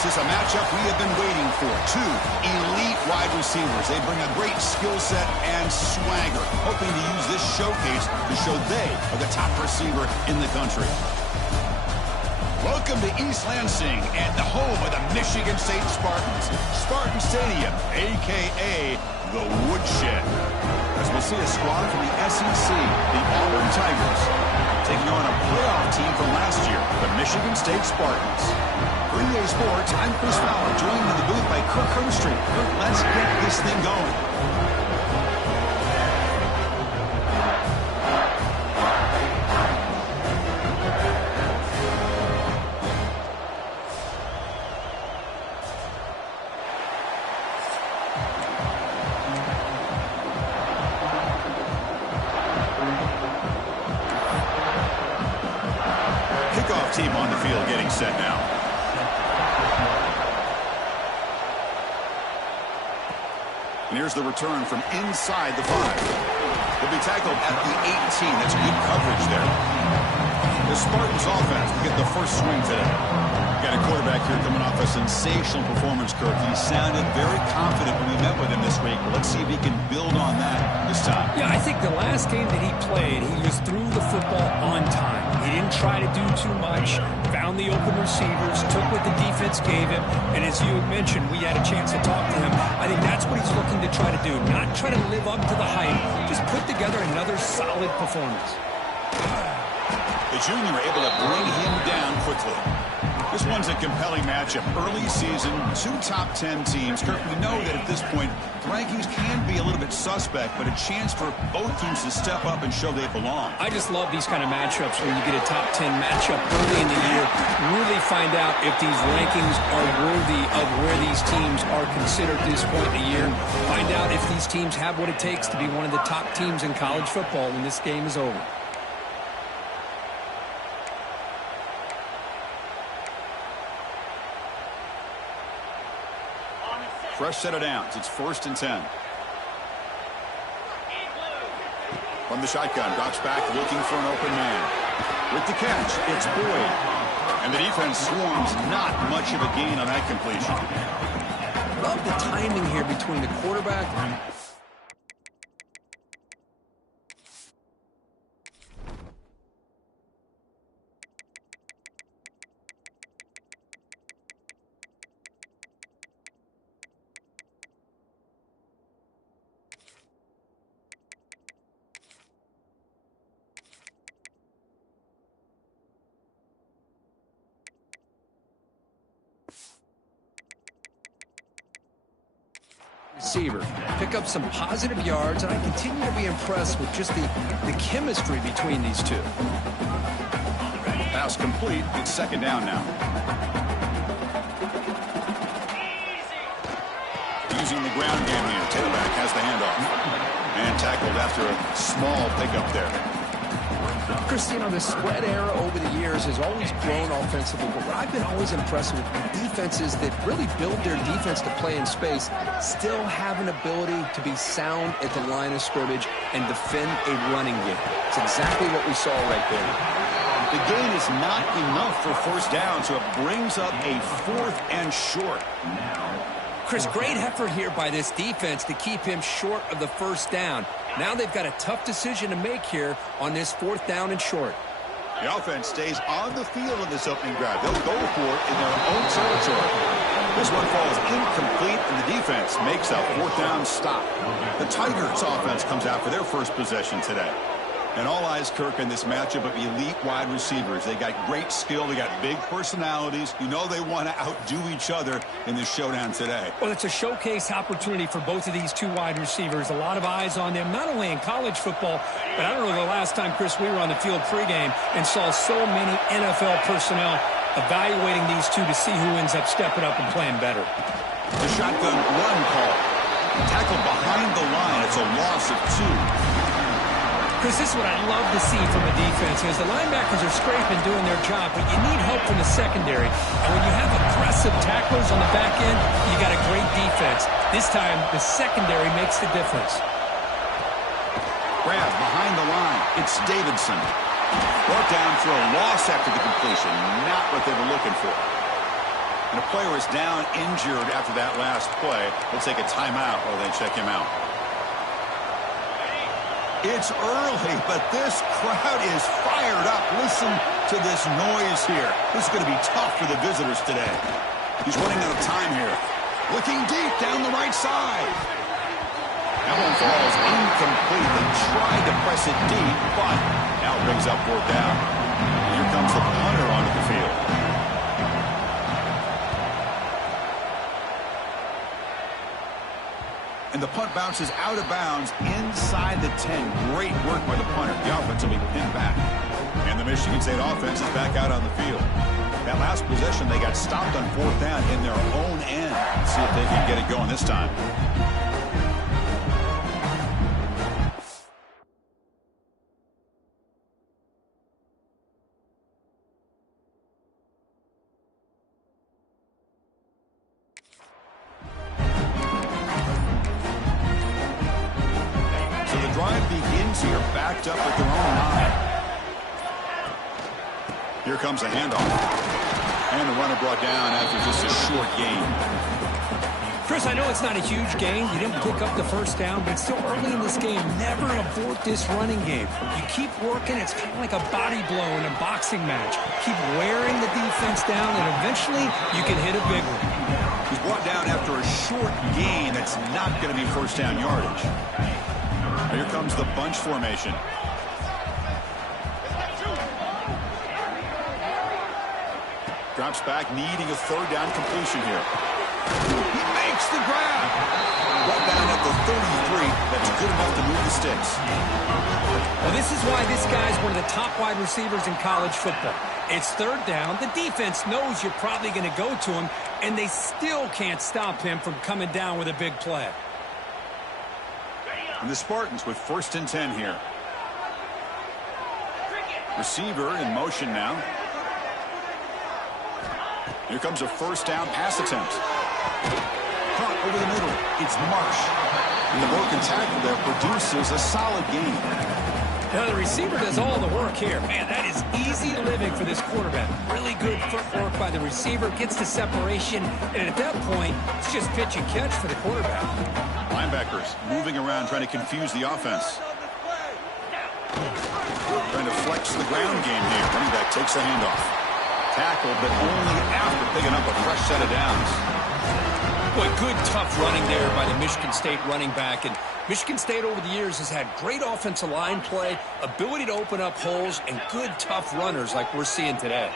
This is a matchup we have been waiting for. Two elite wide receivers. They bring a great skill set and swagger, hoping to use this showcase to show they are the top receiver in the country. Welcome to East Lansing and the home of the Michigan State Spartans. Spartan Stadium, a.k.a. the Woodshed. As we'll see a squad from the SEC, the Auburn Tigers, taking on a playoff team from last year, the Michigan State Spartans. For EA Sports, I'm Chris Fowler, joined in the booth by Kirk Herbstreit. Kirk, let's get this thing going. Team on the field getting set now. And here's the return from inside the 5. He'll be tackled at the 18. That's good coverage there. The Spartans offense will get the first swing today. Got a quarterback here coming off a sensational performance, Kirk. He sounded very confident when we met with him this week. Let's see if he can build on that this time. Yeah, I think the last game that he played, he just threw the football on time. He didn't try to do too much, found the open receivers, took what the defense gave him, and as you mentioned, we had a chance to talk to him. I think that's what he's looking to try to do, not try to live up to the hype, just put together another solid performance. The junior able to bring him down quickly. This one's a compelling matchup. Early season, 2 top 10 teams. Kirk, we know that at this point, rankings can be a little bit suspect, but a chance for both teams to step up and show they belong. I just love these kind of matchups when you get a top 10 matchup early in the year. Really find out if these rankings are worthy of where these teams are considered at this point in the year. Find out if these teams have what it takes to be one of the top teams in college football when this game is over. Fresh set of downs. It's 1st and 10. From the shotgun, drops back, looking for an open man. With the catch, it's Boyd. And the defense swarms, not much of a gain on that completion. Love the timing here between the quarterback receiver. Pick up some positive yards, and I continue to be impressed with just the chemistry between these two. Pass complete. It's 2nd down now. Using the ground game here. Tailback has the handoff. And tackled after a small pickup there. Christine, the spread era over the years has always grown offensively, but what I've been always impressed with defenses that really build their defense to play in space still have an ability to be sound at the line of scrimmage and defend a running game. It's exactly what we saw right there. The gain is not enough for 1st down, so it brings up a 4th and short. Chris, great effort here by this defense to keep him short of the 1st down. Now they've got a tough decision to make here on this 4th down and short. The offense stays on the field in this opening drive. They'll go for it in their own territory. This one falls incomplete, and the defense makes a 4th down stop. The Tigers offense comes out for their first possession today. And all eyes, Kirk, in this matchup of elite wide receivers. They got great skill. They got big personalities. You know they want to outdo each other in this showdown today. Well, it's a showcase opportunity for both of these 2 wide receivers. A lot of eyes on them, not only in college football, but I don't know the last time, Chris, we were on the field pregame and saw so many NFL personnel evaluating these 2 to see who ends up stepping up and playing better. The shotgun run call. Tackled behind the line. It's a loss of 2. Chris, this is what I love to see from a defense is the linebackers are scraping, doing their job, but you need help from the secondary. And when you have aggressive tacklers on the back end, you got a great defense. This time, the secondary makes the difference. Grab behind the line. It's Davidson. Brought down for a loss after the completion. Not what they were looking for. And a player is down injured after that last play. They'll take a timeout while they check him out. It's early, but this crowd is fired up. Listen to this noise here. This is going to be tough for the visitors today. He's running out of time here. Looking deep down the right side. That one falls incomplete. They tried to press it deep, but now it brings up 4th down. Here comes the punter onto the field. And the punt bounces out of bounds inside the 10. Great work by the punter. The offense will be pinned back. And the Michigan State offense is back out on the field. That last possession, they got stopped on 4th down in their own end. Let's see if they can get it going this time. Here backed up at their own 9. Here comes a handoff. And the runner brought down after just a short gain. Chris, I know it's not a huge gain. You didn't pick up the 1st down, but it's still early in this game. Never abort this running game. You keep working. It's kind of like a body blow in a boxing match. Keep wearing the defense down, and eventually you can hit a big one. He's brought down after a short gain that's not going to be 1st down yardage. Here comes the bunch formation. Drops back, needing a 3rd down completion here. He makes the grab. Brought down at the 33. That's good enough to move the sticks. Well, this is why this guy's one of the top wide receivers in college football. It's 3rd down. The defense knows you're probably going to go to him, and they still can't stop him from coming down with a big play. And the Spartans with 1st and 10 here. Receiver in motion now. Here comes a 1st down pass attempt. Caught over the middle. It's Marsh. And the broken tackle there produces a solid gain. Now the receiver does all the work here. Man, that is easy living for this quarterback. Really good footwork by the receiver. Gets the separation. And at that point, it's just pitch and catch for the quarterback. Linebackers moving around, trying to confuse the offense. Trying to flex the ground game here. Running back takes the handoff. Tackled, but only after picking up a fresh set of downs. Boy, good tough running there by the Michigan State running back. And Michigan State over the years has had great offensive line play, ability to open up holes, and good tough runners like we're seeing today.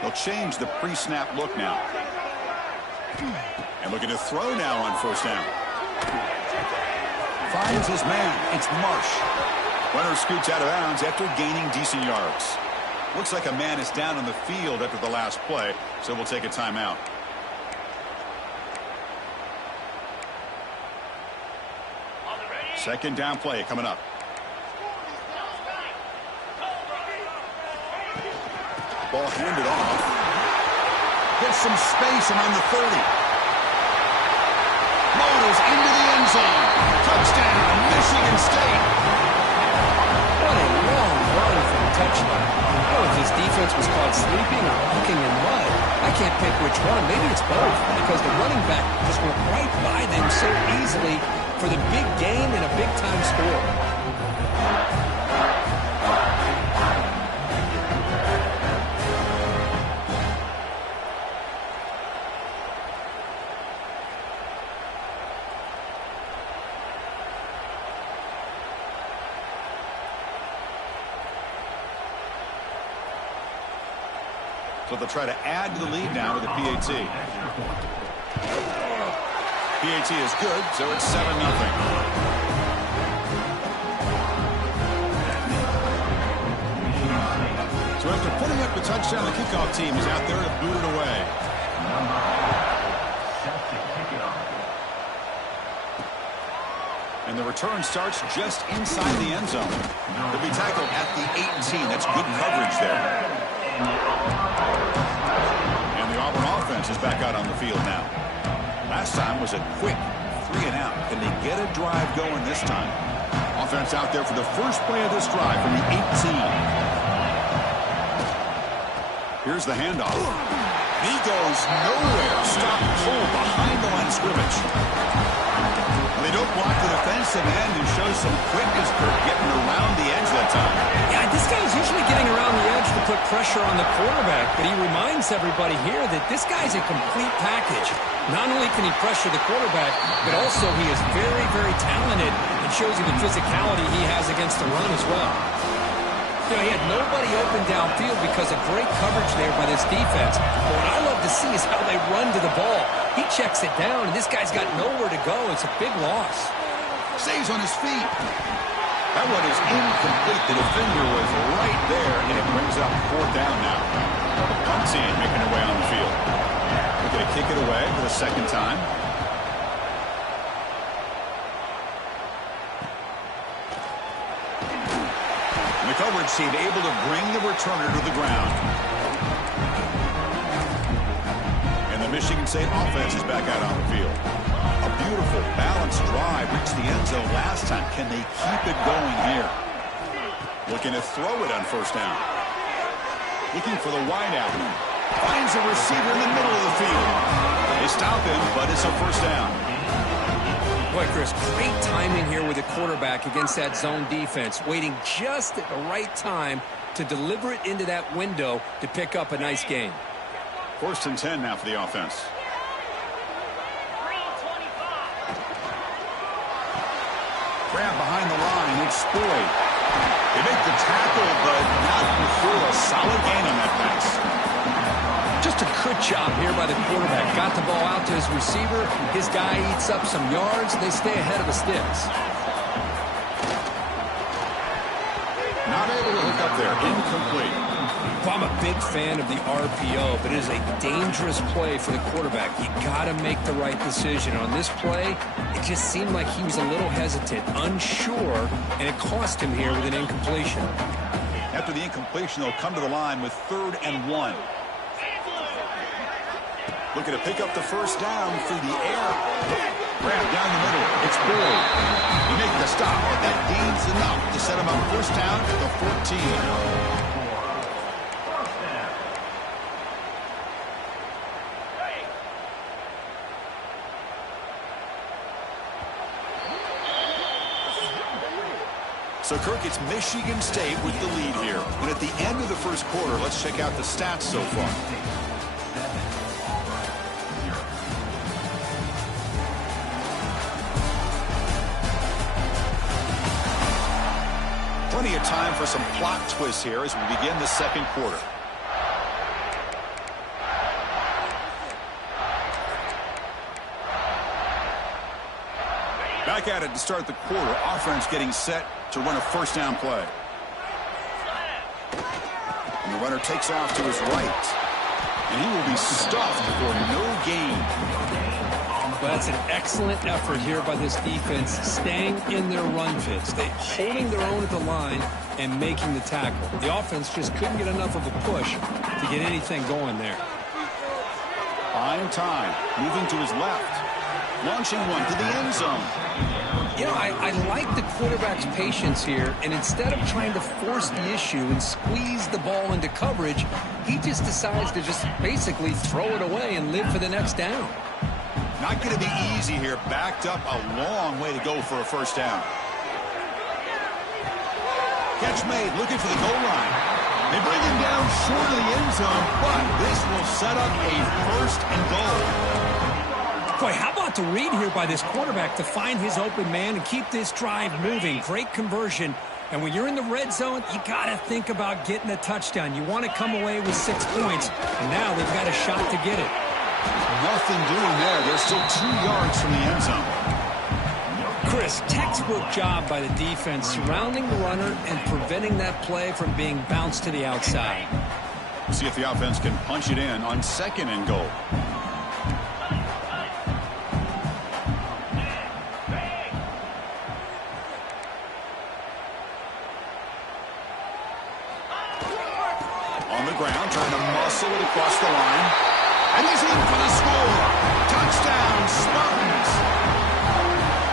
They'll change the pre-snap look now. And looking to throw now on 1st down. Finds his man. It's Marsh. Runner scoots out of bounds after gaining decent yards. Looks like a man is down on the field after the last play, so we'll take a timeout. Second down play coming up. Ball handed off. Gets some space around the 30. Motors into the end zone. Touchdown, Michigan State. What a long run for the touchdown. I don't know if this defense was caught sleeping or walking in mud. I can't pick which one. Maybe it's both, because the running back just went right by them so easily for the big gain and a big-time score. So they'll try to add to the lead now with a PAT. PAT is good, so it's 7-0. So after putting up the touchdown, the kickoff team is out there to boot it away. And the return starts just inside the end zone. He'll be tackled at the 18. That's good coverage there. And the Auburn offense is back out on the field now. Last time was a quick 3-and-out. Can they get a drive going this time? Offense out there for the first play of this drive from the 18. Here's the handoff. He goes nowhere. Stop pull behind the line of scrimmage. They don't block the defensive end and show some quickness for getting around the edge that time. Yeah, this guy's usually getting around the edge to put pressure on the quarterback, but he reminds everybody here that this guy's a complete package. Not only can he pressure the quarterback, but also he is very, very talented and shows you the physicality he has against the run as well. You know, he had nobody open downfield because of great coverage there by this defense. But what I love to see is how they run to the ball. He checks it down, and this guy's got nowhere to go. It's a big loss. Stays on his feet. That one is incomplete. The defender was right there, and it brings up 4th down now. The punt team making their way on the field. They're going to kick it away for the 2nd time. And the coverage team able to bring the returner to the ground. And the Michigan State offense is back out on the field. A beautiful, balanced drive reached the end zone last time. Can they keep it going here? Looking to throw it on 1st down. Looking for the wide out. Finds a receiver in the middle of the field. They stop him, but it's a 1st down. Boy, Chris, great timing here with the quarterback against that zone defense, waiting just at the right time to deliver it into that window to pick up a nice gain. 1st and 10 now for the offense. Grab behind the line. It's Boyd. They make the tackle, but not before a solid gain on that pass. Just a good job here by the quarterback. Got the ball out to his receiver. His guy eats up some yards. They stay ahead of the sticks. Not able to hook up there. Incomplete. Well, I'm a big fan of the RPO, but it is a dangerous play for the quarterback. You got to make the right decision. On this play, it just seemed like he was a little hesitant, unsure, and it cost him here with an incompletion. After the incompletion, they'll come to the line with 3rd and 1. Looking to pick up the 1st down through the air. Grab down the middle. It's Boyd. He makes the stop, but that gains enough to set him up 1st down at the 14. So, Kirk, it's Michigan State with the lead here. And at the end of the 1st quarter, let's check out the stats so far. Plenty of time for some plot twists here as we begin the 2nd quarter. Back at it to start the quarter. Offense getting set to run a 1st down play. And the runner takes off to his right. And he will be stuffed for no gain. Well, that's an excellent effort here by this defense, staying in their run fits. They holding their own at the line and making the tackle. The offense just couldn't get enough of a push to get anything going there. Fine time. Moving to his left. Launching one to the end zone. You know, I like the quarterback's patience here, and instead of trying to force the issue and squeeze the ball into coverage, he just decides to just basically throw it away and live for the next down. Not going to be easy here. Backed up a long way to go for a 1st down. Catch made, looking for the goal line. They bring him down short of the end zone, but this will set up a 1st and goal. Boy, how about the read here by this quarterback to find his open man and keep this drive moving. Great conversion. And when you're in the red zone, you got to think about getting a touchdown. You want to come away with 6 points, and now they've got a shot to get it. Nothing doing there. They're still 2 yards from the end zone. Chris, textbook job by the defense surrounding the runner and preventing that play from being bounced to the outside. See if the offense can punch it in on 2nd and goal. On the ground, trying to muscle it across the line. And he's in for the score. Touchdown, Spartans.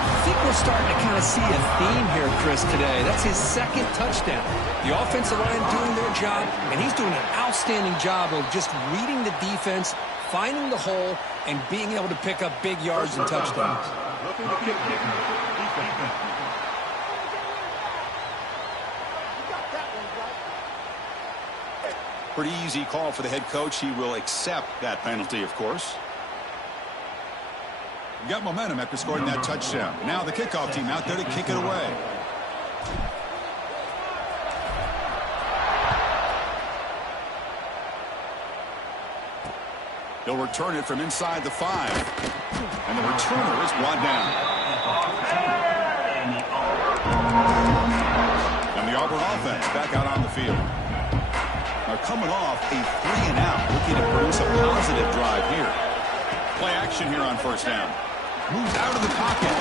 I think we're we're starting to kind of see a theme here, Chris, today. That's his second touchdown. The offensive line doing their job, and he's doing an outstanding job of just reading the defense, finding the hole, and being able to pick up big yards and touchdowns. Pretty easy call for the head coach. He will accept that penalty, of course. Got momentum after scoring that touchdown. Now the kickoff team out there to kick it away. He'll return it from inside the 5. And the returner is brought down. And the Auburn offense back out on the field. Now coming off a 3-and-out, looking to produce a positive drive here. Play action here on first down. Moves out of the pocket.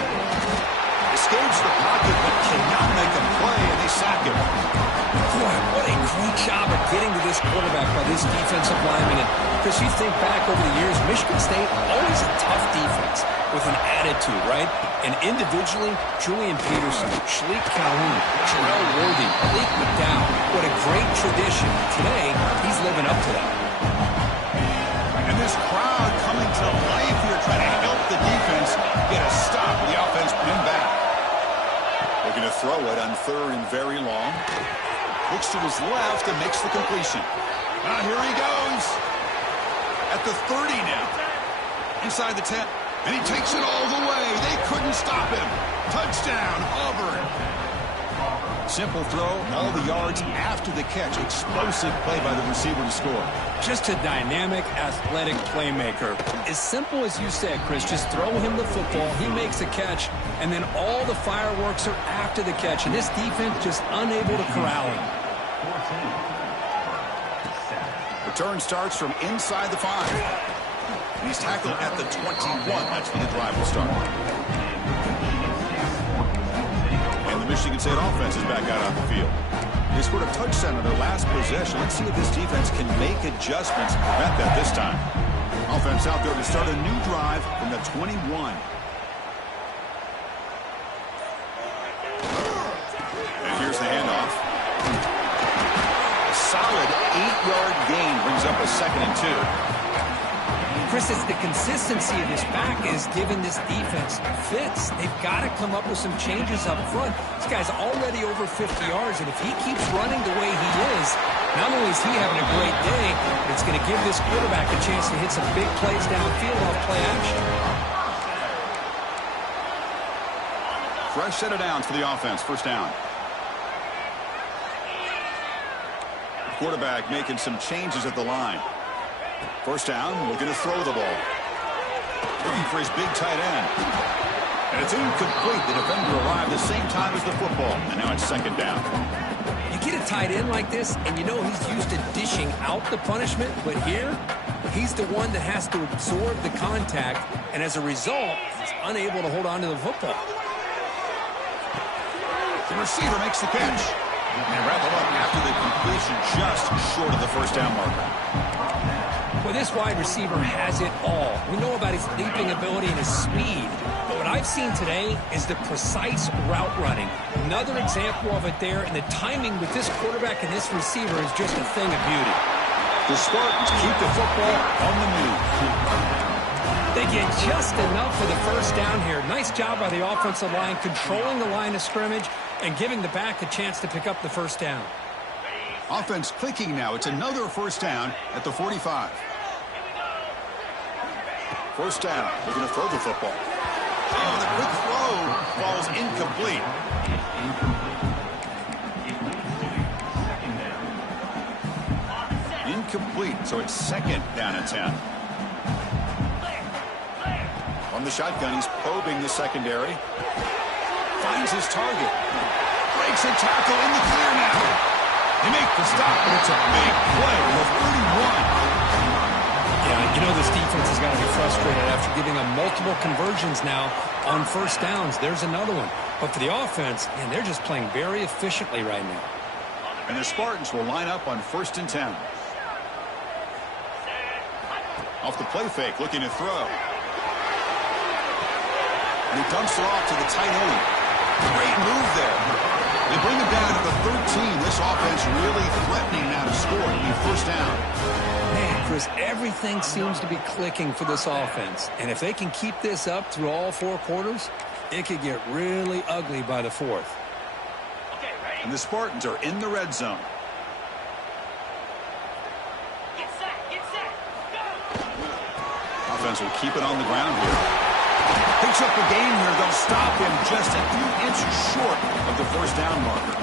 Escapes the pocket, but cannot make a play, and they sack him. Boy, what a great job of getting to this quarterback by this defensive lineman. And Chris, you think back over the years, Michigan State, always a tough defense with an attitude, right? And individually, Julian Peterson, Shalik Calhoun, Terrell Worthy, Malik McDowell, what a great tradition. Today, he's living up to that. And this crowd coming to life here, trying to help the defense get a stop with the offense pinned back. Looking to throw it on 3rd and very long. Looks to his left and makes the completion. Here he goes. At the 30 now. Inside the 10. And he takes it all the way. They couldn't stop him. Touchdown, Auburn. Simple throw, all the yards after the catch. Explosive play by the receiver to score. Just a dynamic, athletic playmaker. As simple as you said, Chris, just throw him the football, he makes a catch, and then all the fireworks are after the catch. And this defense just unable to corral him. Return starts from inside the 5. And he's tackled at the 21. That's when the drive will start. And the Michigan State offense is back out on the field. They scored a touchdown on their last possession. Let's see if this defense can make adjustments to prevent that this time. Offense out there to start a new drive from the 21. And here's the handoff. A solid 8-yard gain brings up a 2nd and 2. Chris, it's the consistency of this back is giving this defense fits. They've got to come up with some changes up front. This guy's already over 50 yards, and if he keeps running the way he is, not only is he having a great day, but it's going to give this quarterback a chance to hit some big plays downfield off play action. Fresh set of downs for the offense. First down. The quarterback making some changes at the line. First down, looking to throw the ball. Looking for his big tight end. And it's incomplete. The defender arrived the same time as the football. And now it's 2nd down. You get a tight end like this, and you know he's used to dishing out the punishment, but here, he's the one that has to absorb the contact, and as a result, he's unable to hold on to the football. The receiver makes the catch. And wrap it up after the completion just short of the first down marker. Well, this wide receiver has it all. We know about his leaping ability and his speed. But what I've seen today is the precise route running. Another example of it there, and the timing with this quarterback and this receiver is just a thing of beauty. The Spartans keep the football on the move. They get just enough for the first down here. Nice job by the offensive line, controlling the line of scrimmage and giving the back a chance to pick up the first down. Offense clicking now. It's another first down at the 45. First down. They're going to throw the football. Oh, the quick throw falls incomplete. Incomplete, so it's 2nd down and 10. From the shotgun, he's probing the secondary. Finds his target. Breaks a tackle in the clear now. They make the stop, but it's a big play with 31. Yeah, you know this defense has got to be frustrated after giving them multiple conversions now on first downs. There's another one. But for the offense, man, they're just playing very efficiently right now. And the Spartans will line up on 1st and 10. Off the play fake, looking to throw. And he dumps it off to the tight end. Great move there. They bring him down to the 13. This offense really threatening now to score and be first down. Man, Chris, everything seems to be clicking for this offense. And if they can keep this up through all 4 quarters, it could get really ugly by the 4th. And the Spartans are in the red zone. Offense will keep it on the ground here. Picks up the game here. They'll stop him just a few inches short of the first down marker.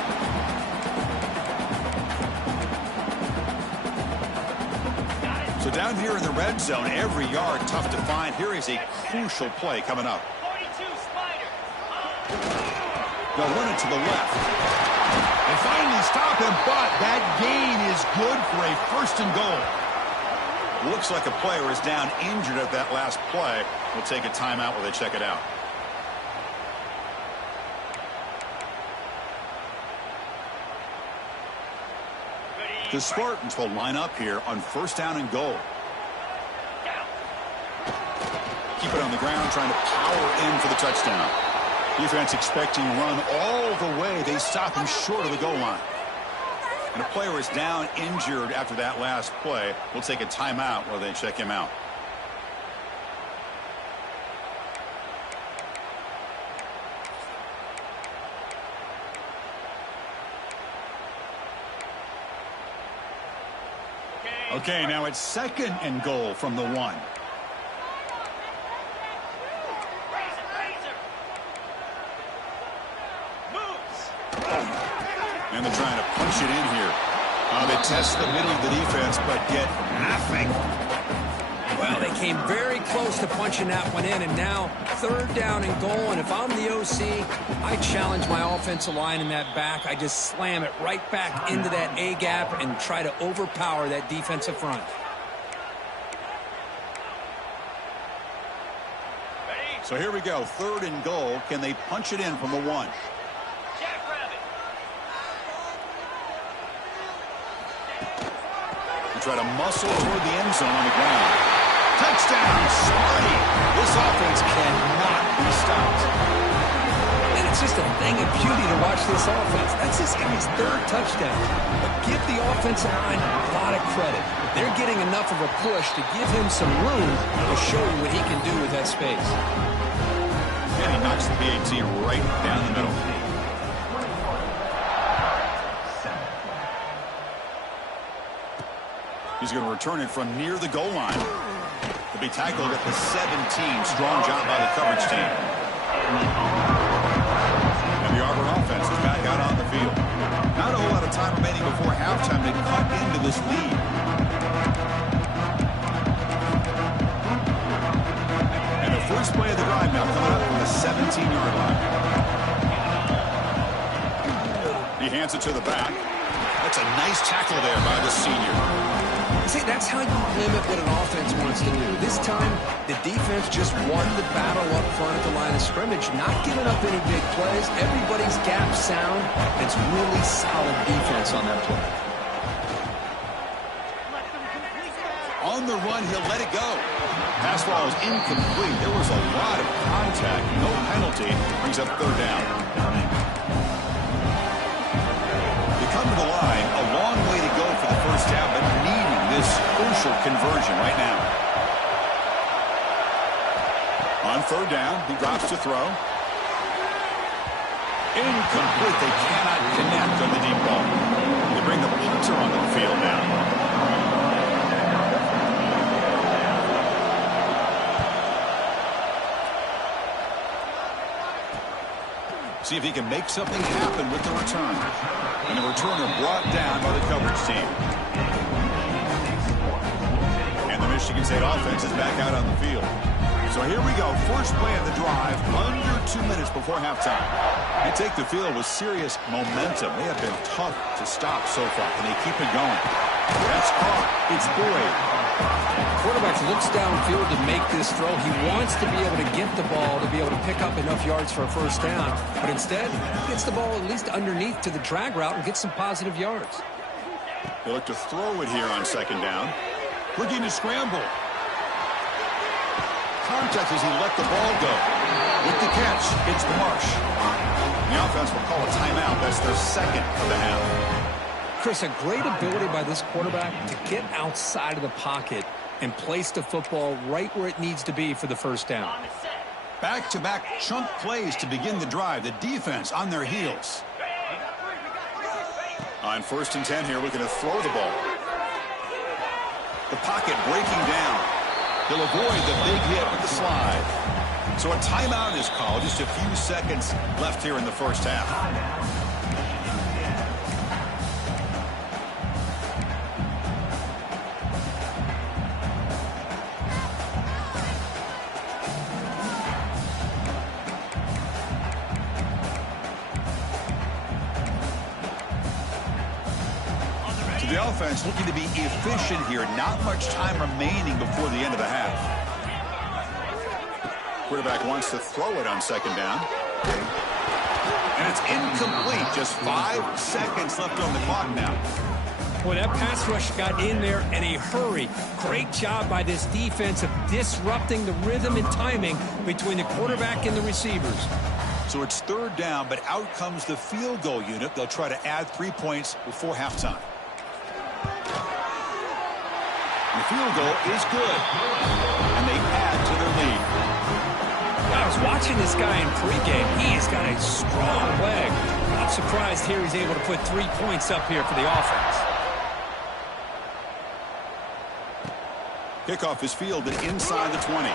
So down here in the red zone, every yard tough to find. Here is a crucial play coming up. They'll run it to the left. They finally stop him, but that gain is good for a first and goal. Looks like a player is down injured at that last play. We'll take a timeout while they check it out. The Spartans will line up here on first down and goal. Keep it on the ground, trying to power in for the touchdown. Defense expecting a run all the way. They stop him short of the goal line. And a player is down injured after that last play. We'll take a timeout while they check him out. Okay, now it's second and goal from the 1. And they're trying to punch it in here. They test the middle of the defense, but get nothing. Well, they came very close to punching that one in, and now 3rd down and goal. And if I'm the OC, I challenge my offensive line in that back. I just slam it right back into that A gap and try to overpower that defensive front. So here we go, 3rd and goal. Can they punch it in from the 1? Try to muscle toward the end zone on the ground. Touchdown, Sparty. This offense cannot be stopped. And it's just a thing of beauty to watch this offense. That's this guy's 3rd touchdown. But give the offensive line a lot of credit. They're getting enough of a push to give him some room to show you what he can do with that space. And he knocks the PAT right down the middle. He's going to return it from near the goal line. To be tackled at the 17. Strong job by the coverage team. And the Auburn offense is back out on the field. Not a whole lot of time remaining before halftime to cut into this lead. And the first play of the drive now coming up from the 17-yard line. He hands it to the back. That's a nice tackle there by the senior. See, that's how you limit what an offense wants to do. This time, the defense just won the battle up front at the line of scrimmage, not giving up any big plays. Everybody's gap sound. It's really solid defense on that play. On the run, he'll let it go. Pass ball is incomplete. There was a lot of contact. No penalty. Brings up 3rd down. They come to the line. A long way to go for the first down, but needing this crucial conversion right now. On 3rd down, he drops to throw. Incomplete. They cannot connect on the deep ball. They bring the punter onto the field now. See if he can make something happen with the return. And the returner brought down by the coverage team. And the Michigan State offense is back out on the field. So here we go. First play of the drive, under 2 minutes before halftime. They take the field with serious momentum. They have been tough to stop so far, and they keep it going. That's caught. It's Boyd. Quarterback looks downfield to make this throw. He wants to be able to get the ball to be able to pick up enough yards for a first down. But instead, he gets the ball at least underneath to the drag route and gets some positive yards. They look to throw it here on 2nd down. Looking to scramble. contact as he let the ball go. With the catch, it's Marsh. The offense will call a timeout. That's their second of the half. Chris, a great ability by this quarterback to get outside of the pocket and place the football right where it needs to be for the first down. Back-to-back chunk plays to begin the drive. The defense on their heels. On 1st and 10 here, looking to throw the ball. The pocket breaking down. He'll avoid the big hit with the slide. So a timeout is called. Just a few seconds left here in the first half. The offense looking to be efficient here. Not much time remaining before the end of the half. Quarterback wants to throw it on 2nd down. And it's incomplete. Just 5 seconds left on the clock now. Boy, that pass rush got in there in a hurry. Great job by this defense of disrupting the rhythm and timing between the quarterback and the receivers. So it's 3rd down, but out comes the field goal unit. They'll try to add 3 points before halftime. The field goal is good, and they add to their lead. I was watching this guy in pregame. He has got a strong leg. I'm surprised here he's able to put 3 points up here for the offense. Kickoff is fielded inside the 20.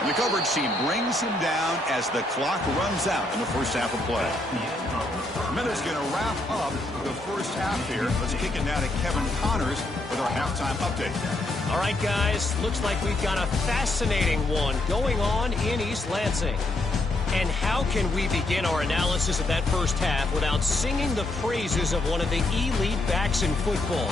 And the coverage team brings him down as the clock runs out in the first half of play. Miller's going to wrap up the first half here. Let's kick it now to Kevin Connors with our halftime update. All right, guys, looks like we've got a fascinating one going on in East Lansing. And how can we begin our analysis of that first half without singing the praises of one of the elite backs in football?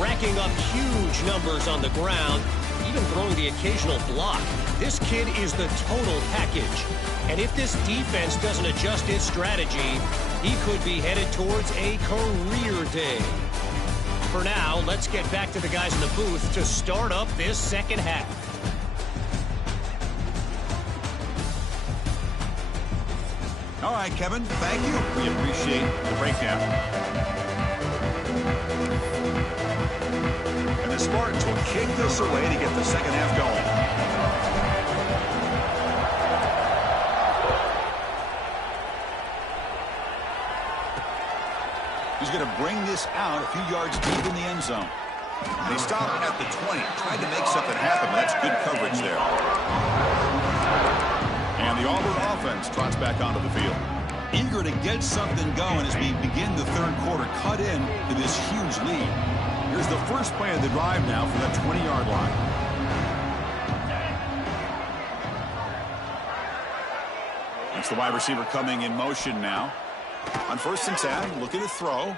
Racking up huge numbers on the ground, even throwing the occasional block. This kid is the total package. And if this defense doesn't adjust its strategy, he could be headed towards a career day. For now, let's get back to the guys in the booth to start up this second half. All right, Kevin, thank you. We appreciate the breakdown. And the Spartans will kick this away to get the second half going. He's going to bring this out a few yards deep in the end zone. They stop at the 20, trying to make something happen, but that's good coverage there. And the Auburn offense trots back onto the field. Eager to get something going as we begin the third quarter, cut in to this huge lead. Here's the first play of the drive now from that 20-yard line. That's the wide receiver coming in motion now. On 1st and 10, looking to throw.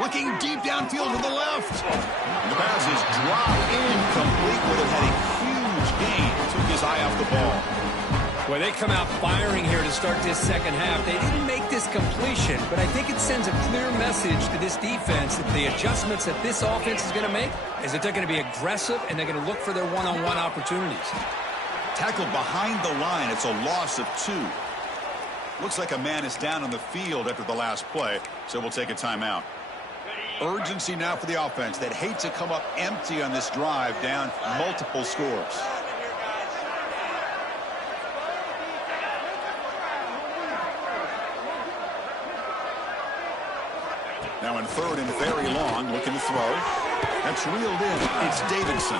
Looking deep downfield to the left. And the pass is dropped incomplete, but it had a huge gain. Took his eye off the ball. Well, they come out firing here to start this second half. They didn't make this completion, but I think it sends a clear message to this defense that the adjustments that this offense is going to make is that they're going to be aggressive and they're going to look for their one-on-one opportunities. Tackled behind the line. It's a loss of 2. Looks like a man is down on the field after the last play, so we'll take a timeout. Urgency now for the offense that hates to come up empty on this drive, down multiple scores. Now in 3rd and very long, looking to throw. That's reeled in. It's Davidson.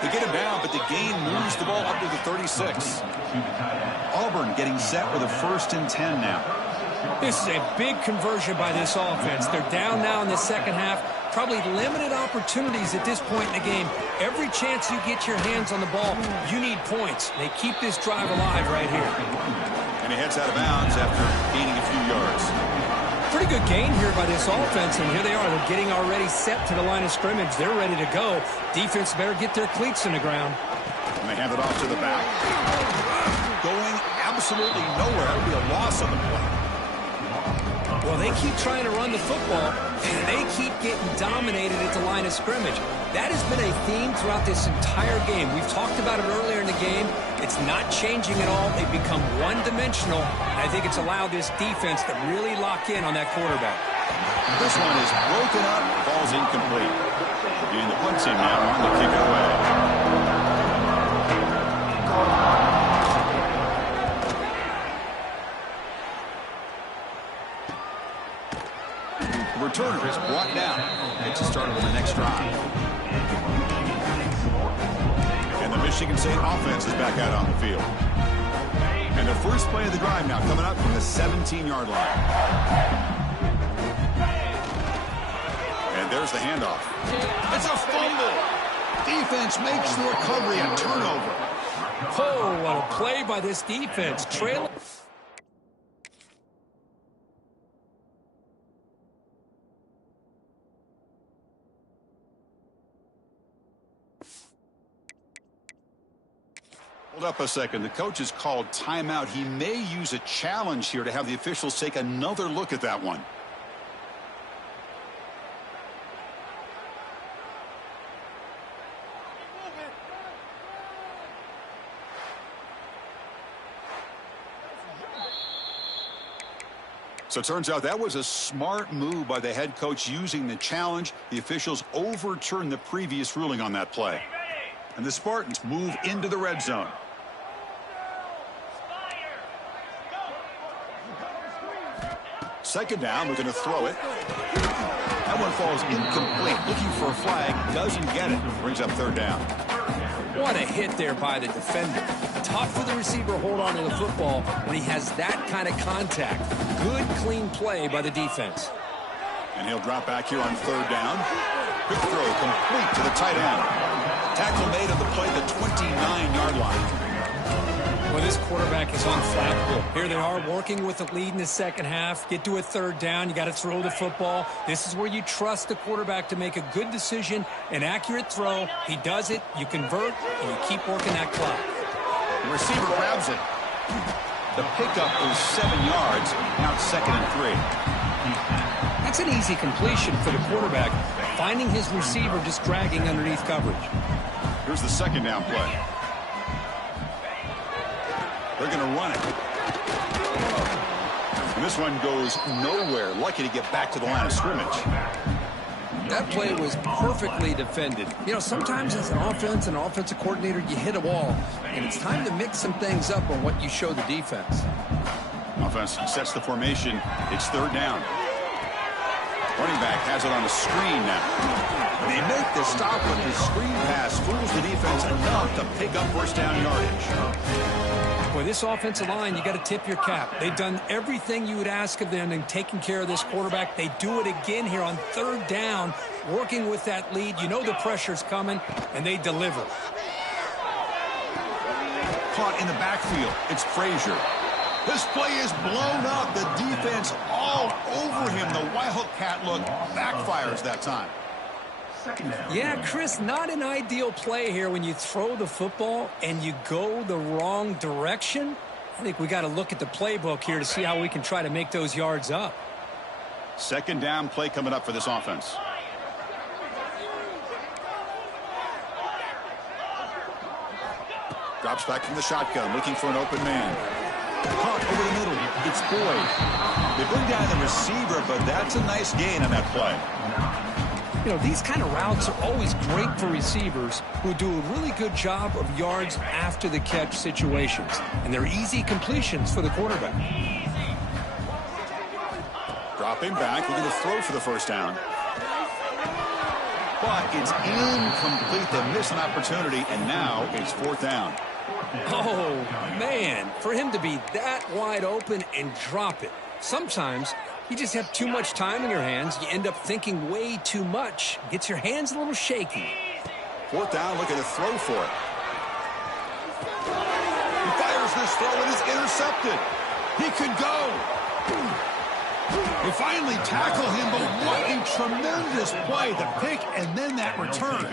They get him down, but the gain moves the ball up to the 36. Auburn getting set with a 1st and 10 now. This is a big conversion by this offense. They're down now in the second half. Probably limited opportunities at this point in the game. Every chance you get your hands on the ball, you need points. They keep this drive alive right here. And he heads out of bounds after gaining a few yards. Pretty good gain here by this offense, and here they are. They're getting already set to the line of scrimmage. They're ready to go. Defense better get their cleats in the ground. And they hand it off to the back. Going absolutely nowhere. It'll be a loss on the play. Well, they keep trying to run the football, and they keep getting dominated at the line of scrimmage. That has been a theme throughout this entire game. We've talked about it earlier in the game. It's not changing at all. They've become one-dimensional, and I think it's allowed this defense to really lock in on that quarterback. This one is broken up, falls incomplete. Being the punt team now on to kick it away. Returner is brought down. Gets us started with the next drive. And the Michigan State offense is back out on the field. And the first play of the drive now coming up from the 17-yard line. And there's the handoff. It's a fumble. Defense makes the recovery, a turnover. Oh, what a play by this defense. Trailing. Hold up a second. The coach has called timeout. He may use a challenge here to have the officials take another look at that one. So it turns out that was a smart move by the head coach using the challenge. The officials overturned the previous ruling on that play. And the Spartans move into the red zone. Second down, we're going to throw it. That one falls incomplete. Looking for a flag, doesn't get it. Brings up third down. What a hit there by the defender. Tough for the receiver to hold on to the football when he has that kind of contact. Good, clean play by the defense. And he'll drop back here on third down. Quick throw complete to the tight end. Tackle made on the play, the 29-yard line. Well, this quarterback is unflappable. Here they are working with the lead in the second half. Get to a third down. You got to throw the football. This is where you trust the quarterback to make a good decision, an accurate throw. He does it. You convert, and you keep working that clock. The receiver grabs it. The pickup is 7 yards. Now it's 2nd and 3. That's an easy completion for the quarterback, finding his receiver just dragging underneath coverage. Here's the second down play. They're going to run it. And this one goes nowhere. Lucky to get back to the line of scrimmage. That play was perfectly defended. You know, sometimes as an offensive coordinator, you hit a wall, and it's time to mix some things up on what you show the defense. Offense sets the formation. It's third down. Running back has it on a screen now. They make the stop, but the screen pass fools the defense enough to pick up first down yardage. Boy, this offensive line, you got to tip your cap. They've done everything you would ask of them in taking care of this quarterback. They do it again here on third down, working with that lead. You know the pressure's coming, and they deliver. Caught in the backfield. It's Frazier. This play is blown up. The defense all over him. The Wildcat look backfires that time. Yeah, Chris, not an ideal play here when you throw the football and you go the wrong direction. I think we got to look at the playbook here to see how we can try to make those yards up. Second down play coming up for this offense. Drops back from the shotgun, looking for an open man. Caught over the middle. It's Boyd. They bring down the receiver, but that's a nice gain on that play. You know, these kind of routes are always great for receivers who do a really good job of yards after the catch situations. And they're easy completions for the quarterback. Dropping back, looking to throw for the first down. But it's incomplete. They miss an opportunity, and now it's fourth down. Oh, man, for him to be that wide open and drop it. Sometimes you just have too much time in your hands. You end up thinking way too much. Gets your hands a little shaky. Fourth down, looking to throw for it. He fires this throw and is intercepted. He could go. They finally tackle him, but what a tremendous play. The pick and then that return.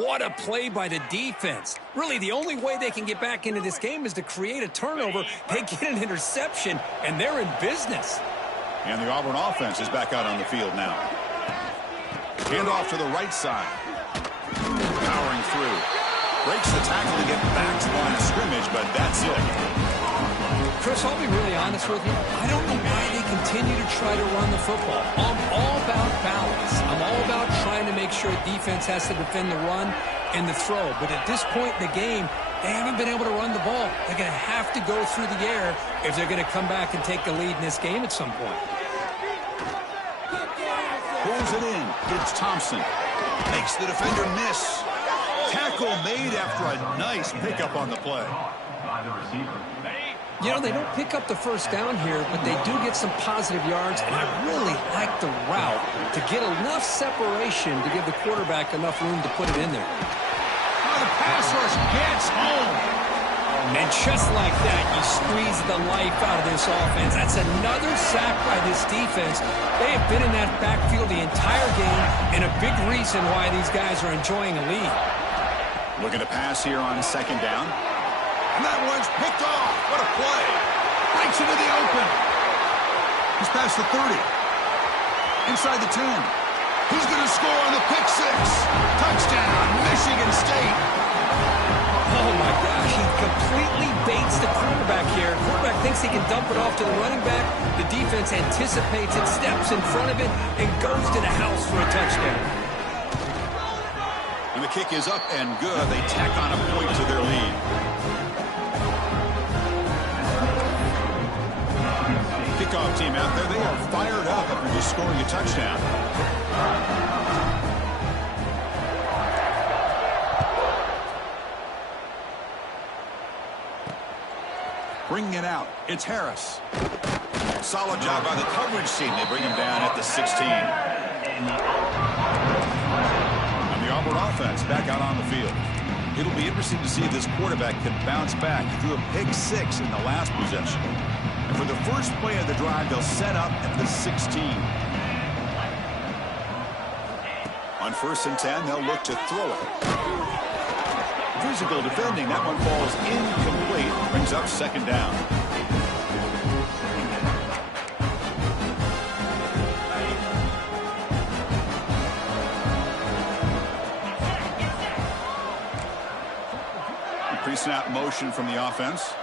What a play by the defense. Really, the only way they can get back into this game is to create a turnover. They get an interception, and they're in business. And the Auburn offense is back out on the field now. Hand off to the right side. Powering through. Breaks the tackle to get back to the line of scrimmage, but that's it. Chris, I'll be really honest with you. I don't know why they continue to try to run the football. I'm all about balance. I'm all about trying to make sure defense has to defend the run and the throw. But at this point in the game, they haven't been able to run the ball. They're going to have to go through the air if they're going to come back and take the lead in this game at some point. Pulls it in. It's Thompson. Makes the defender miss. Tackle made after a nice pickup on the play. You know, they don't pick up the first down here, but they do get some positive yards, and I really like the route to get enough separation to give the quarterback enough room to put it in there. Oh, the pass rush gets home. And just like that, you squeeze the life out of this offense. That's another sack by this defense. They have been in that backfield the entire game, and a big reason why these guys are enjoying a lead. Looking to pass here on second down. And that one's picked off. What a play. Breaks into the open. He's past the 30. Inside the 10. He's going to score on the pick six. Touchdown, Michigan State. Oh, my gosh. He completely baits the quarterback here. Quarterback thinks he can dump it off to the running back. The defense anticipates it, steps in front of it, and goes to the house for a touchdown. And the kick is up and good. They tack on a point to their lead. Kickoff team out there. They are fired up after just scoring a touchdown. Bringing it out. It's Harris. Solid job by the coverage team. They bring him down at the 16. And the Auburn offense back out on the field. It'll be interesting to see if this quarterback can bounce back. He threw a pick six in the last possession. And for the first play of the drive, they'll set up at the 16. On 1st and 10, they'll look to throw it. Physical defending. That one falls incomplete. Brings up second down. Pre-snap motion from the offense.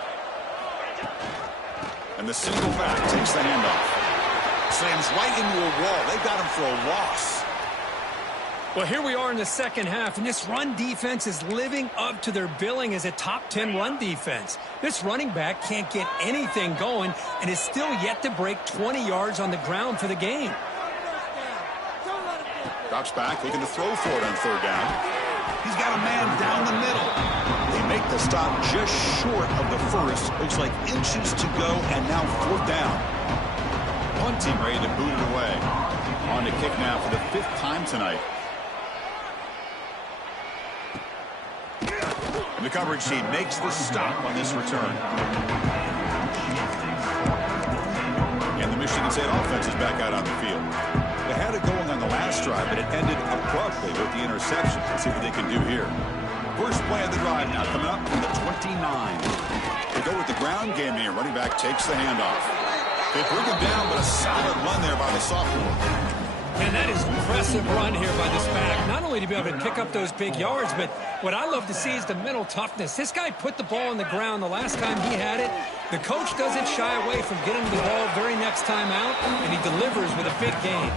And the single back takes the handoff. Slams right into a wall. They've got him for a loss. Well, here we are in the second half, and this run defense is living up to their billing as a top 10 run defense. This running back can't get anything going and is still yet to break 20 yards on the ground for the game. Drops back, looking to throw for it on third down. He's got a man down the middle. They make the stop just short of the first. Looks like inches to go, and now fourth down. Punt team ready to boot it away. On to kick now for the 5th time tonight. And the coverage team makes the stop on this return. And the Michigan State offense is back out on the field. They had it going on the last drive, but it ended abruptly with the interception. Let's see what they can do here. First play of the drive now coming up from the 29. They go with the ground game here. Running back takes the handoff. They bring him down, but a solid run there by the sophomore. And that is an impressive run here by this back. Not only to be able to pick up those big yards, but what I love to see is the mental toughness. This guy put the ball on the ground the last time he had it. The coach doesn't shy away from getting the ball very next time out, and he delivers with a big gain.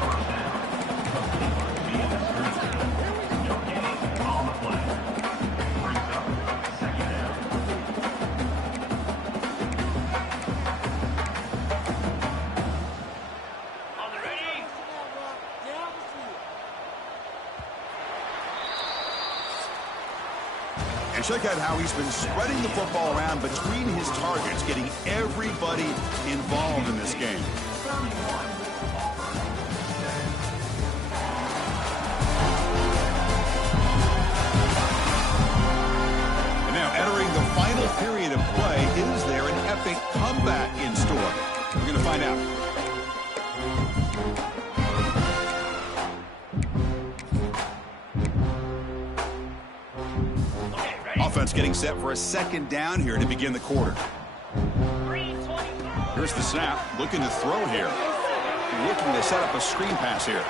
And check out how he's been spreading the football around between his targets, getting everybody involved in this game. And now entering the final period of play, is there an epic comeback in store? We're going to find out. offense getting set for a second down here to begin the quarter. Here's the snap. Looking to throw here. Looking to set up a screen pass here.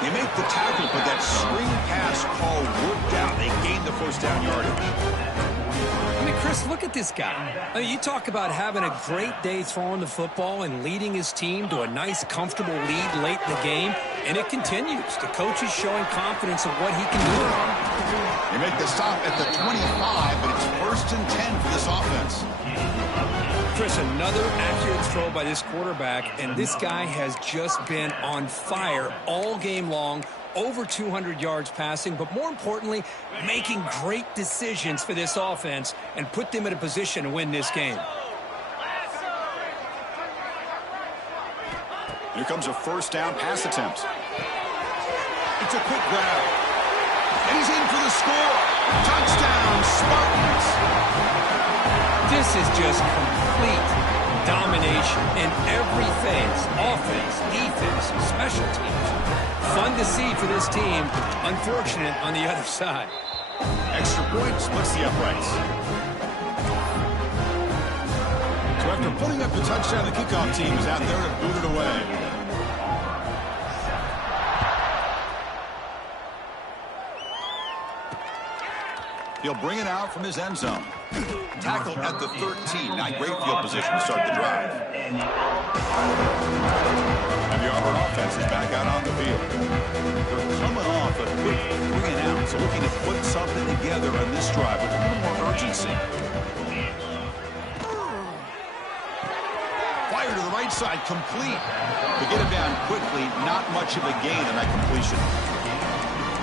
They make the tackle, but that screen pass call worked out. They gained the first down yardage. I mean, Chris, look at this guy. I mean, you talk about having a great day throwing the football and leading his team to a nice, comfortable lead late in the game, and it continues. The coach is showing confidence of what he can do. They make the stop at the 25, but it's 1st and 10 for this offense. Chris, another accurate throw by this quarterback, and this guy has just been on fire all game long. Over 200 yards passing, but more importantly, making great decisions for this offense and put them in a position to win this game. Here comes a first down pass attempt. It's a quick grab. And he's in for the score. Touchdown, Spartans. This is just complete domination in every phase. Offense, defense, special teams. Fun to see for this team. Unfortunate on the other side. Extra point splits the uprights. So after putting up the touchdown, the kickoff team is out there to boot it away. He'll bring it out from his end zone. Tackle at the 13. Not great field position to start the drive. And the Auburn offense is back out on the field. They're coming off a quick 3 and out, so looking to put something together on this drive with a little more urgency. Fire to the right side, complete. To get him down quickly, not much of a gain on that completion.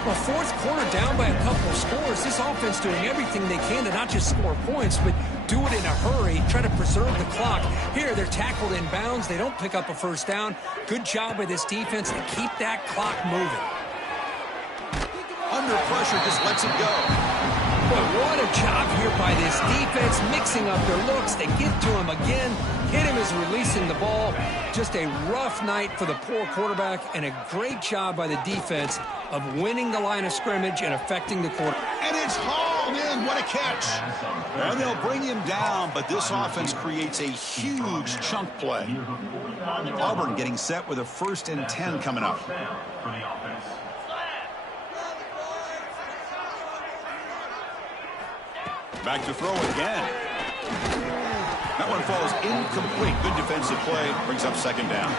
Well, fourth quarter down by a couple of scores. This offense doing everything they can to not just score points, but do it in a hurry, try to preserve the clock. Here, they're tackled in bounds. They don't pick up a first down. Good job by this defense to keep that clock moving. Under pressure, just lets it go. But what a job here by this defense, mixing up their looks. They get to him again. Hit him as releasing the ball. Just a rough night for the poor quarterback, and a great job by the defense of winning the line of scrimmage and affecting the quarter. And it's hauled in. What a catch. And they'll bring him down, but this offense creates a huge chunk play. Auburn getting set with a 1st and 10 coming up. Back to throw again. That one falls incomplete. Good defensive play. Brings up 2nd down.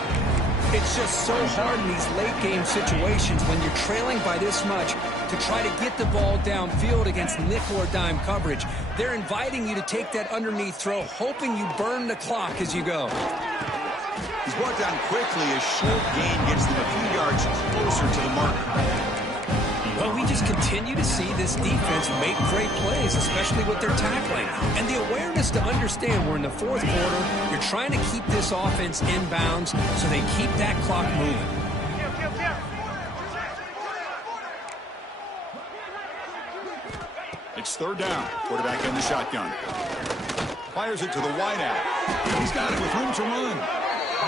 It's just so hard in these late-game situations when you're trailing by this much to try to get the ball downfield against nickel or dime coverage. They're inviting you to take that underneath throw, hoping you burn the clock as you go. He's brought down quickly. A short gain gets them a few yards closer to the marker. Well, we just continue to see this defense make great plays, especially with their tackling. And the awareness to understand we're in the fourth quarter, you're trying to keep this offense in bounds so they keep that clock moving. It's 3rd down. Quarterback in the shotgun. Fires it to the wideout. He's got it with room to run.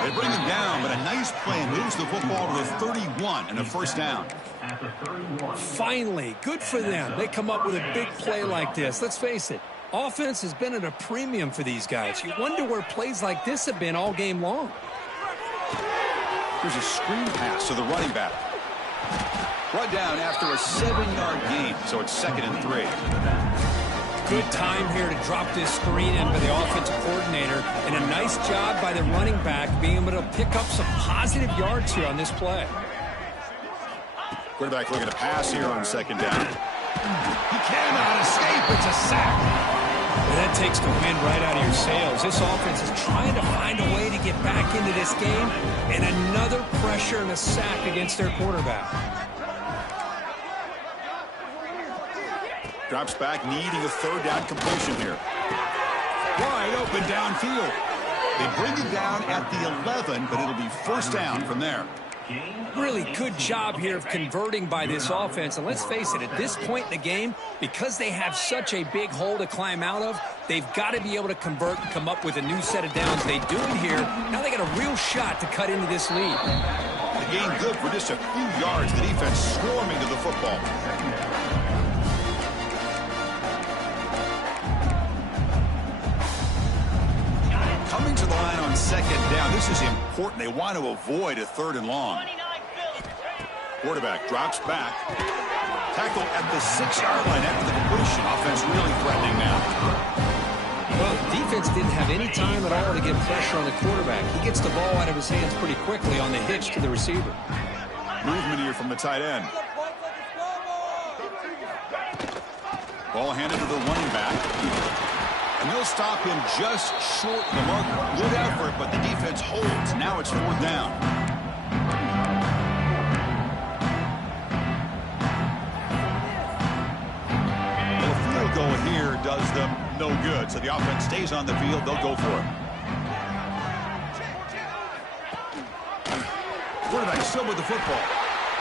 They bring him down, but a nice play moves the football to the 31 and a 1st down. Finally, good for them. They come up with a big play like this. Let's face it, offense has been at a premium for these guys. You wonder where plays like this have been all game long. Here's a screen pass to the running back. Brought down after a 7-yard gain, so it's 2nd and 3. Good time here to drop this screen in by the offensive coordinator, and a nice job by the running back being able to pick up some positive yards here on this play. Quarterback looking to pass here on 2nd down. He cannot escape. It's a sack. Well, that takes the wind right out of your sails. This offense is trying to find a way to get back into this game, and another pressure and a sack against their quarterback. Drops back, needing a 3rd down completion here. Wide open downfield. They bring it down at the 11, but it'll be 1st down from there. Really good job here of converting by this offense. And let's face it, at this point in the game, because they have such a big hole to climb out of, they've got to be able to convert and come up with a new set of downs. They do it here. Now they got a real shot to cut into this lead. The gain good for just a few yards. The defense swarming to the football. on second down. This is important. They want to avoid a 3rd and long. Quarterback drops back. Tackle at the 6-yard line after the completion. Offense really threatening now. Well, defense didn't have any time at all to get pressure on the quarterback. He gets the ball out of his hands pretty quickly on the hitch to the receiver. Movement here from the tight end. Ball handed to the running back. And they'll stop him just short of the mark. Good effort, but the defense holds. Now it's 4th down. Well, a field goal here does them no good. So the offense stays on the field. They'll go for it. Quarterback still with the football.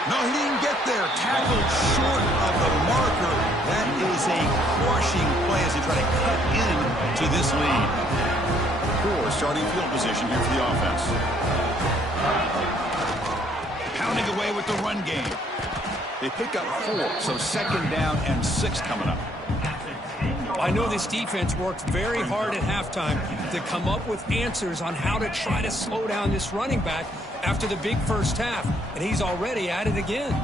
No, he didn't get there. Tackled short of the marker. That is a crushing play as they try to cut in to this lead. Poor starting field position here for the offense. Pounding away with the run game. They pick up 4, so 2nd down and 6 coming up. I know this defense worked very hard at halftime to come up with answers on how to try to slow down this running back after the big first half, and he's already at it again.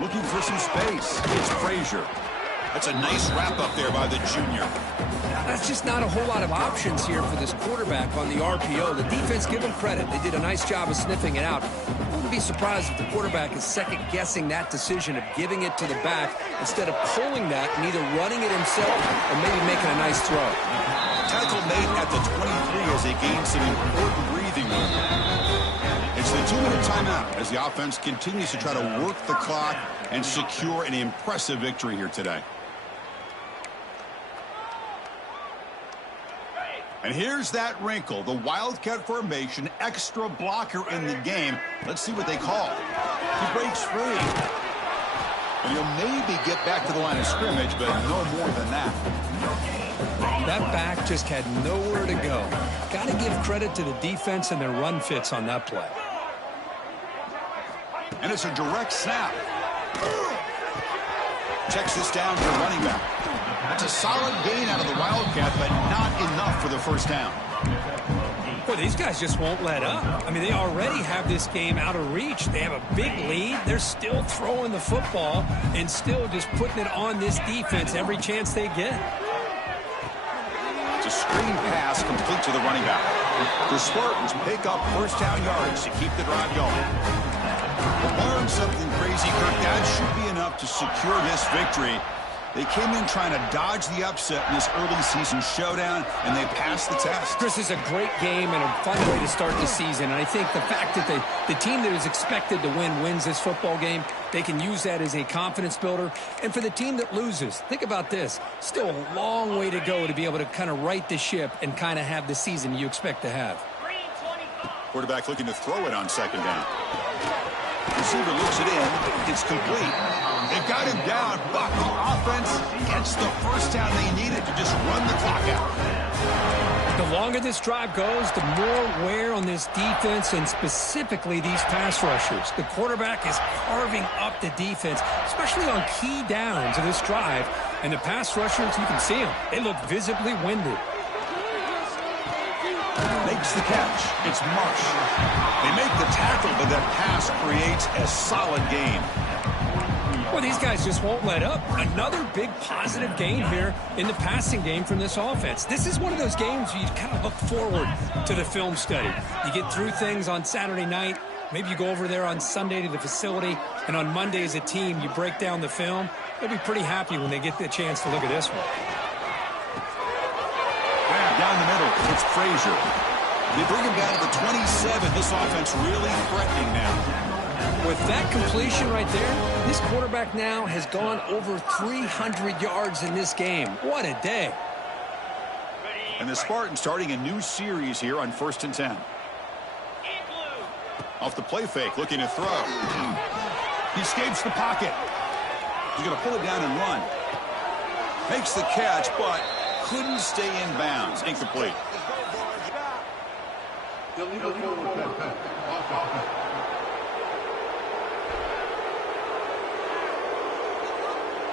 Looking for some space. It's Frazier. That's a nice wrap up there by the junior. That's just not a whole lot of options here for this quarterback on the RPO. The defense, give them credit. They did a nice job of sniffing it out. I wouldn't be surprised if the quarterback is second-guessing that decision of giving it to the back instead of pulling that and either running it himself or maybe making a nice throw. Tackle made at the 23 as they gain some important breathing room. It's the 2-minute timeout as the offense continues to try to work the clock and secure an impressive victory here today. And here's that wrinkle, the Wildcat formation, extra blocker in the game. Let's see what they call. He breaks free. And he'll maybe get back to the line of scrimmage, but no more than that. That back just had nowhere to go. Got to give credit to the defense and their run fits on that play. And it's a direct snap. Checks this down to the running back. That's a solid gain out of the Wildcat, but not enough for the first down. Boy, these guys just won't let up. I mean, they already have this game out of reach. They have a big lead. They're still throwing the football and still just putting it on this defense every chance they get. It's a screen pass complete to the running back. The Spartans pick up first down yards to keep the drive going. Learn something crazy, Kirk. That should be enough to secure this victory. They came in trying to dodge the upset in this early season showdown, and they passed the test. This is a great game and a fun way to start the season. And I think the fact that the team that is expected to win wins this football game, they can use that as a confidence builder. And for the team that loses, think about this. Still a long way to go to be able to kind of right the ship and kind of have the season you expect to have. Quarterback looking to throw it on second down. Receiver looks it in. It's complete. They've got him down, but the offense gets the first down they needed to just run the clock out. The longer this drive goes, the more wear on this defense and specifically these pass rushers. The quarterback is carving up the defense, especially on key downs of this drive. And the pass rushers, you can see them. They look visibly winded. Makes the catch. It's Marsh. They make the tackle, but that pass creates a solid gain. Well, these guys just won't let up. Another big positive gain here in the passing game from this offense. This is one of those games where you kind of look forward to the film study. You get through things on Saturday night. Maybe you go over there on Sunday to the facility, and on Monday as a team, you break down the film. They'll be pretty happy when they get the chance to look at this one. Down the middle, it's Frazier. They bring him down to the 27. This offense really threatening now. With that completion right there, this quarterback now has gone over 300 yards in this game. What a day. And the Spartans starting a new series here on 1st and 10. Off the play fake, looking to throw. He escapes the pocket. He's going to pull it down and run. Makes the catch, but couldn't stay in bounds. Incomplete.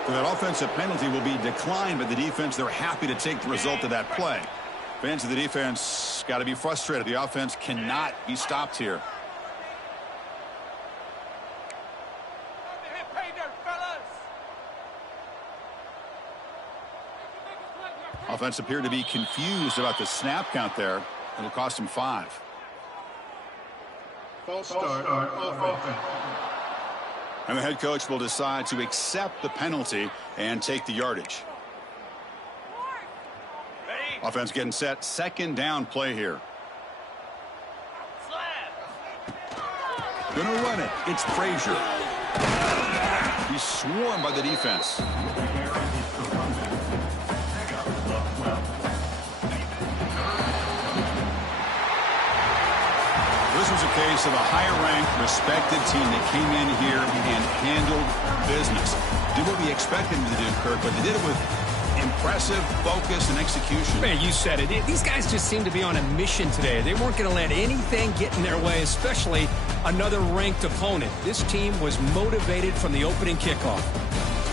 So that offensive penalty will be declined by the defense. They're happy to take the result of that play. Fans of the defense got to be frustrated. The offense cannot be stopped here. Offense appeared to be confused about the snap count there. It'll cost him 5. False start on offense. And the head coach will decide to accept the penalty and take the yardage. Offense getting set. 2nd down play here. Gonna run it. It's Frazier. He's swarmed by the defense. This was a case of a higher-ranked, respected team that came in here and handled business. Did what we expected them to do, Kirk, but they did it with impressive focus and execution. Man, you said it. These guys just seem to be on a mission today. They weren't going to let anything get in their way, especially another ranked opponent. This team was motivated from the opening kickoff.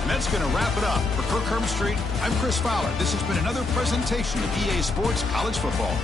And that's going to wrap it up. For Kirk Street, I'm Chris Fowler. This has been another presentation of EA Sports College Football.